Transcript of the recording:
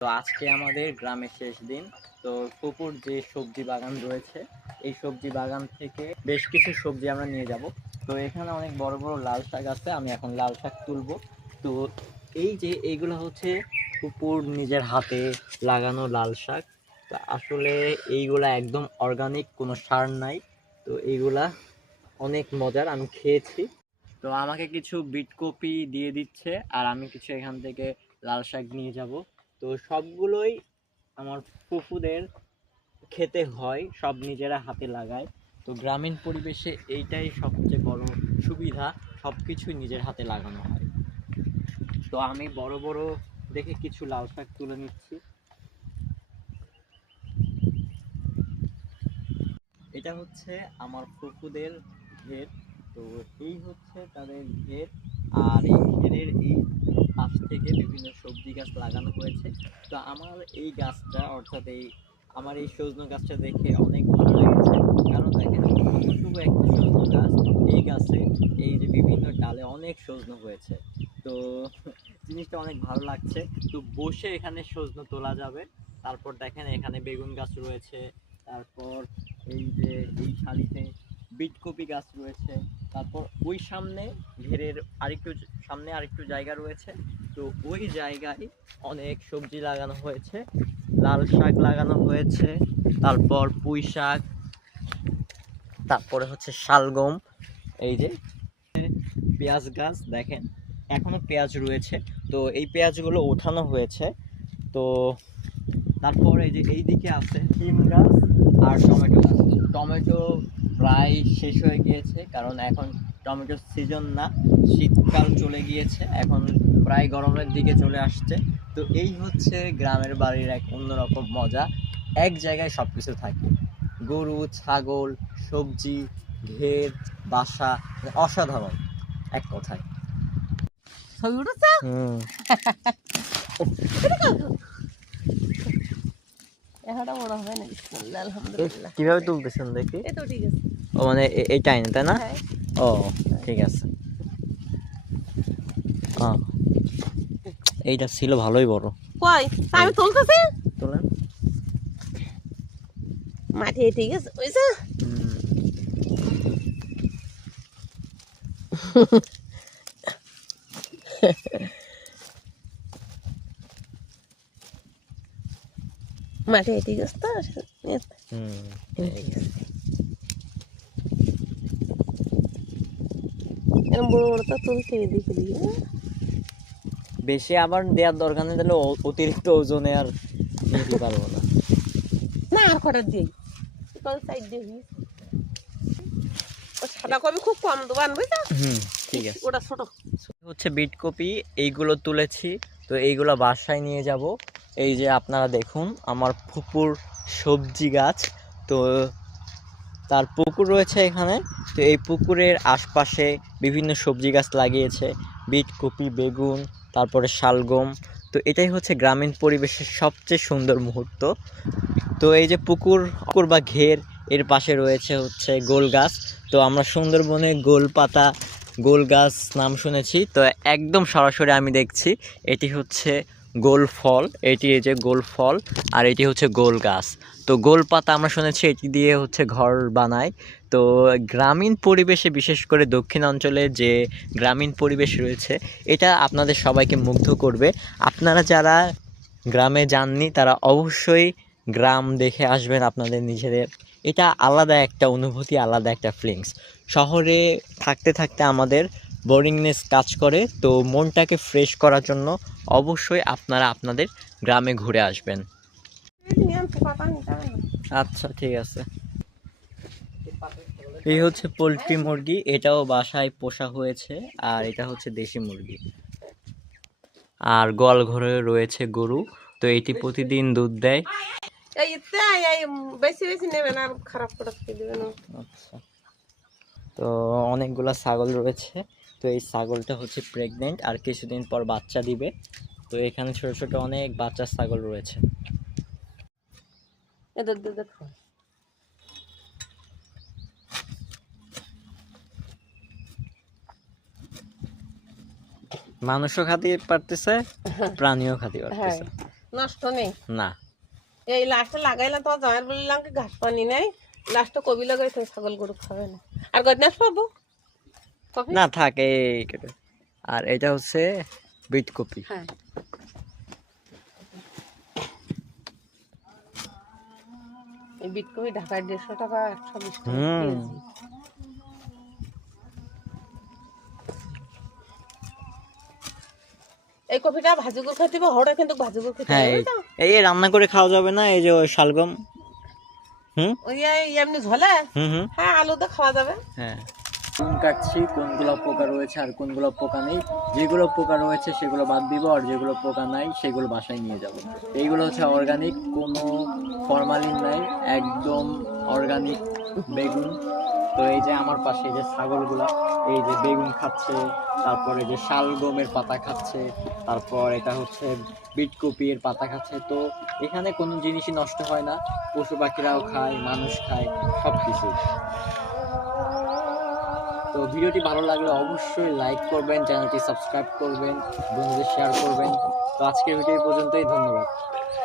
তো আজকে আমাদের গ্রামের শেষ দিন। তো পুকুর যে সবজি বাগান রয়েছে, এই সবজি বাগান থেকে বেশ কিছু সবজি আমরা নিয়ে যাব। তো এখানে অনেক বড় বড় লাল শাক আছে, আমি এখন লাল শাক তুলবো। তো এই যে এইগুলো হচ্ছে পুকুর নিজের হাতে লাগানো লাল শাক। তো আসলে এইগুলা একদম অর্গানিক, কোনো সার নাই। তো এইগুলা অনেক মজার, আমি খেয়েছি। তো আমাকে কিছু বিটকপি দিয়ে দিচ্ছে, আর আমি কিছু এখান থেকে লাল শাক নিয়ে যাব। তো সবগুলোই আমার ফুফুদের খেতে হয়, সব নিজেরা হাতে লাগায়। তো গ্রামীণ পরিবেশে এইটাই সবচেয়ে বড় সুবিধা, সব কিছুই নিজের হাতে লাগানো হয়। তো আমি বড় বড় দেখে কিছু লাল শাক তুলে নিচ্ছি। এটা হচ্ছে আমার ফুফুদের ঘের। তো এই হচ্ছে তাদের ঘের, আর এই ঘেরের এই পাশ থেকে বিভিন্ন সবজি গাছ লাগানো হয়েছে। তো আমার এই গাছটা, অর্থাৎ আমার এই সজনে গাছটা দেখে অনেক ভালো লেগেছে। কারণ দেখেন, ছোটটুকু একটা সজনে গাছ, এই গাছে এই যে বিভিন্ন ডালে অনেক সজনে হয়েছে। তো জিনিসটা অনেক ভালো লাগছে। তো বসে এখানে সজনে তোলা যাবে। তারপর দেখেন এখানে বেগুন গাছ রয়েছে, তারপর এই যে এই সারিতে বিটকপি গাছ রয়েছে। তারপর ওই সামনে ঘেরের আরেকটু জায়গা রয়েছে। তো ওই জায়গায় অনেক সবজি লাগানো হয়েছে, লাল শাক লাগানো হয়েছে, তারপর পুঁই শাক, তারপরে হচ্ছে শালগম। এই যে পেঁয়াজ গাছ দেখেন, এখনো পেঁয়াজ রয়েছে। তো এই পেঁয়াজগুলো ওঠানো হয়েছে। তো তারপরে এই যে এইদিকে আছে সিম গাছ আর টমেটো গাছ। টমেটো প্রায় শেষ হয়ে গিয়েছে, কারণ এখন টমেটোর সিজন না, শীতকাল চলে গিয়েছে, এখন প্রায় গরমের দিকে চলে আসছে। তো এই হচ্ছে গ্রামের বাড়ির এক অন্যরকম মজা, এক জায়গায় সব কিছু থাকে, গরু, ছাগল, সবজি, ঘের, বাসা, অসাধারণ এক কথায়। ছবি উঠেছে। এখানটা মনে হবে না। বিসমিল্লাহ, আলহামদুলিল্লাহ। কিভাবে তুলতেছেন দেখি? এই তো ঠিক আছে। ও মানে এইটাই না, তাই না? হ্যাঁ। ও ঠিক আছে। এইটা ছিল ভালোই বড়। কই আমি তুলতেছি। তোলেন। মাটি ঠিক আছে ওইছে। মাটি ঠিক আছে তো। এরকম বড় বড় তো তুলতে দেখে দিয়ে বেশি আবার দেওয়ার দরকার নেই, তাহলে অতিরিক্ত ওজনে আর নিতে পারবো না। না আর কটা দিই সাইড দিয়ে সাদা কবি খুব কম দোকান বুঝছো। ঠিক আছে। ওটা ছোট হচ্ছে বিটকপি, এইগুলো তুলেছি। তো এইগুলো বাসায় নিয়ে যাব। এই যে আপনারা দেখুন আমার ফুপুর সবজি গাছ। তো তার পুকুর রয়েছে এখানে। তো এই পুকুরের আশপাশে বিভিন্ন সবজি গাছ লাগিয়েছে, বিটকপি, বেগুন, তারপরে শালগম। তো এটাই হচ্ছে গ্রামীণ পরিবেশের সবচেয়ে সুন্দর মুহূর্ত। তো এই যে পুকুর বা ঘের, এর পাশে রয়েছে হচ্ছে গোল গাছ। তো আমরা সুন্দরবনে গোল গাছ নাম শুনেছি, তো একদম সরাসরি আমি দেখছি এটি হচ্ছে গোল ফল। এটি এই যে গোল ফল, আর এটি হচ্ছে গোল গাছ। তো গোল পাতা আমরা শুনেছি এটি দিয়ে হচ্ছে ঘর বানায়। তো গ্রামীণ পরিবেশে, বিশেষ করে দক্ষিণ অঞ্চলে যে গ্রামীণ পরিবেশ রয়েছে, এটা আপনাদের সবাইকে মুগ্ধ করবে। আপনারা যারা গ্রামে যাননি তারা অবশ্যই গ্রাম দেখে আসবেন আপনাদের নিজেদের। এটা আলাদা একটা অনুভূতি, আলাদা একটা ফিলিংস। শহরে থাকতে থাকতে আমাদের বোরিংনেস কাজ করে। তো মনটাকে ফ্রেশ করার জন্য অবশ্যই আপনারা আপনাদের গ্রামে ঘুরে আসবেন। আচ্ছা ঠিক আছে। এই হচ্ছে পোলট্রি মুরগি, এটাও বাসায় পোষা হয়েছে। আর এটা হচ্ছে দেশি মুরগি। আর গোয়াল ঘরে রয়েছে গরু। তো এটি প্রতিদিন দুধ দেয়। বেশি বেশি নেবেন আর খারাপ করে দিবেন। আচ্ছা, তো অনেকগুলা ছাগল রয়েছে। তো এই ছাগলটা হচ্ছে প্রেগনেন্ট, আর কিছুদিন পর বাচ্চা দিবে। তো এখানে ছোট ছোট অনেক বাচ্চা ছাগল রয়েছে। মানুষও খাতে পারতেছে, প্রাণীও খাতে পারতেছে। নষ্ট নেই। না। এই লাস্টে লাগাইলাম তোমার জামাই বললাম কি ঘাস পানি নেই, লাস্টে কবি লাগাইছে ছাগল গরু খাবে না। আর গদনাস পাবো কফি না থাকে। আর এটা হচ্ছে বিট কপি। হ্যাঁ এই বিট কপি ঢাকায় 150 টাকা 120 টাকা কেজি। এই কফিটা ভাজি করে খেতে হবে, ওটা কিন্তু ভাজি করে খেতে হ্যাঁ হবে তো। এই রান্না করে খাওয়া যাবে না, এই যে ওই শালগম। ওই এমনি ঝোলে হুম। হ্যাঁ আলুতে খাওয়া যাবে। হ্যাঁ কোন কাটছি, কোনগুলো পোকা রয়েছে আর কোনগুলো পোকা নেই। যেগুলো পোকা রয়েছে সেগুলো বাদ দিব, আর যেগুলো পোকা নাই সেগুলো বাসায় নিয়ে যাব। এইগুলো হচ্ছে অর্গানিক, কোনো ফরমালিন নাই, একদম অর্গানিক বেগুন। তো এই যে আমার পাশে এই যে ছাগলগুলা এই যে বেগুন খাচ্ছে, তারপরে যে শালগমের পাতা খাচ্ছে, তারপর এটা হচ্ছে বিটকপির পাতা খাচ্ছে। তো এখানে কোনো জিনিসই নষ্ট হয় না, পশু পাখিরাও খায়, মানুষ খায়, সব কিছু। তো ভিডিওটি ভালো লাগলে অবশ্যই লাইক করবেন, চ্যানেলটি সাবস্ক্রাইব করবেন, বন্ধুদের শেয়ার করবেন। তো আজকের ভিডিও পর্যন্তই, ধন্যবাদ।